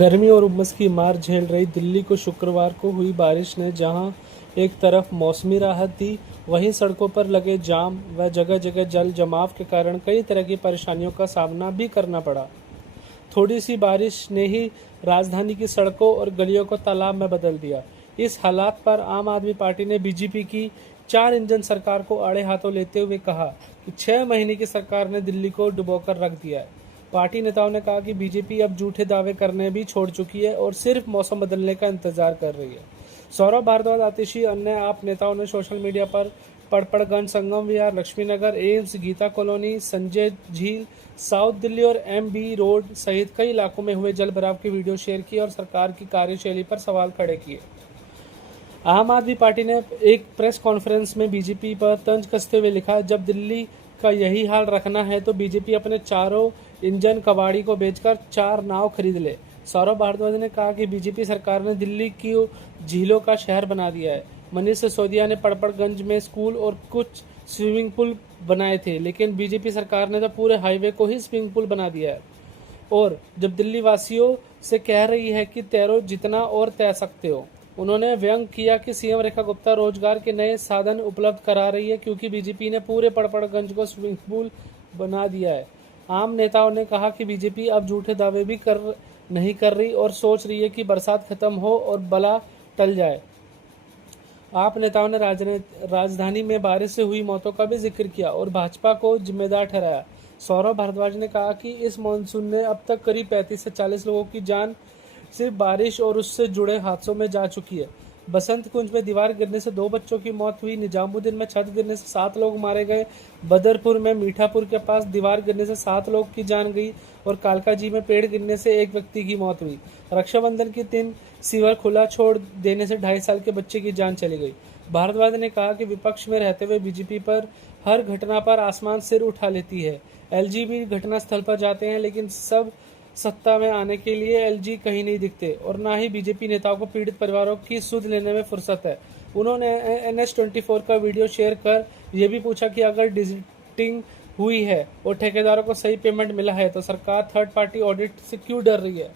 गर्मी और उमस की मार झेल रही दिल्ली को शुक्रवार को हुई बारिश ने जहां एक तरफ मौसमी राहत दी, वहीं सड़कों पर लगे जाम व जगह जगह जल जमाव के कारण कई तरह की परेशानियों का सामना भी करना पड़ा। थोड़ी सी बारिश ने ही राजधानी की सड़कों और गलियों को तालाब में बदल दिया। इस हालात पर आम आदमी पार्टी ने बीजेपी की 4 इंजन सरकार को आड़े हाथों लेते हुए कहा कि 6 महीने की सरकार ने दिल्ली को डुबोकर रख दिया है। पार्टी नेताओं ने कहा कि बीजेपी अब झूठे दावे करने भी छोड़ चुकी है और सिर्फ मौसम बदलने का इंतजार कर रही है। सौरभ भारद्वाज, आतिशी, अन्य आप नेताओं ने सोशल मीडिया पर पड़पड़गंज, संगम विहार, लक्ष्मीनगर, एम्स, गीता कॉलोनी, संजय झील, साउथ दिल्ली और MB रोड सहित कई इलाकों में हुए जलभराव की वीडियो शेयर की और सरकार की कार्यशैली पर सवाल खड़े किए। आम आदमी पार्टी ने एक प्रेस कॉन्फ्रेंस में बीजेपी पर तंज कसते हुए लिखा, जब दिल्ली का यही हाल रखना है तो बीजेपी अपने चारों इंजन कबाड़ी को बेचकर 4 नाव खरीद ले। सौरभ भारद्वाज ने कहा कि बीजेपी सरकार ने दिल्ली की झीलों का शहर बना दिया है। मनीष सिसोदिया ने पड़पड़गंज में स्कूल और कुछ स्विमिंग पूल बनाए थे, लेकिन बीजेपी सरकार ने तो पूरे हाईवे को ही स्विमिंग पूल बना दिया है। और जब दिल्ली वासियों से कह रही है कि तैरो जितना और तैर सकते हो। उन्होंने व्यंग किया कि सीएम रेखा गुप्ता रोजगार के नए साधन उपलब्ध करा रही है क्योंकि बीजेपी ने पूरे पड़पड़गंज को स्विमिंग पूल बना दिया है। आम नेताओं ने कहा कि बीजेपी अब झूठे दावे भी नहीं कर रही और सोच रही है कि बरसात खत्म हो और बला टल जाए। आप नेताओं ने राजधानी में बारिश से हुई मौतों का भी जिक्र किया और भाजपा को जिम्मेदार ठहराया। सौरभ भारद्वाज ने कहा कि इस मानसून ने अब तक करीब 35 से 40 लोगों की जान सिर्फ बारिश और उससे जुड़े हादसों में जा चुकी है। बसंत कुंज में दीवार गिरने से 2 बच्चों की मौत हुई, निजामुद्दीन में छत गिरने से 7 लोग मारे गए, बदरपुर में मीठापुर के पास दीवार गिरने से 7 लोग की जान गई और कालकाजी में पेड़ गिरने से 1 व्यक्ति की मौत हुई। रक्षाबंधन के दिन सीवर खुला छोड़ देने से 2.5 साल के बच्चे की जान चली गई। भारद्वाज ने कहा कि विपक्ष में रहते हुए बीजेपी पर हर घटना पर आसमान सिर उठा लेती है। LG भी घटना स्थल पर जाते हैं, लेकिन सब सत्ता में आने के लिए LG कहीं नहीं दिखते और ना ही बीजेपी नेताओं को पीड़ित परिवारों की सुध लेने में फुर्सत है। उन्होंने NH24 का वीडियो शेयर कर यह भी पूछा कि अगर डिजिटिंग हुई है और ठेकेदारों को सही पेमेंट मिला है तो सरकार थर्ड पार्टी ऑडिट से क्यों डर रही है।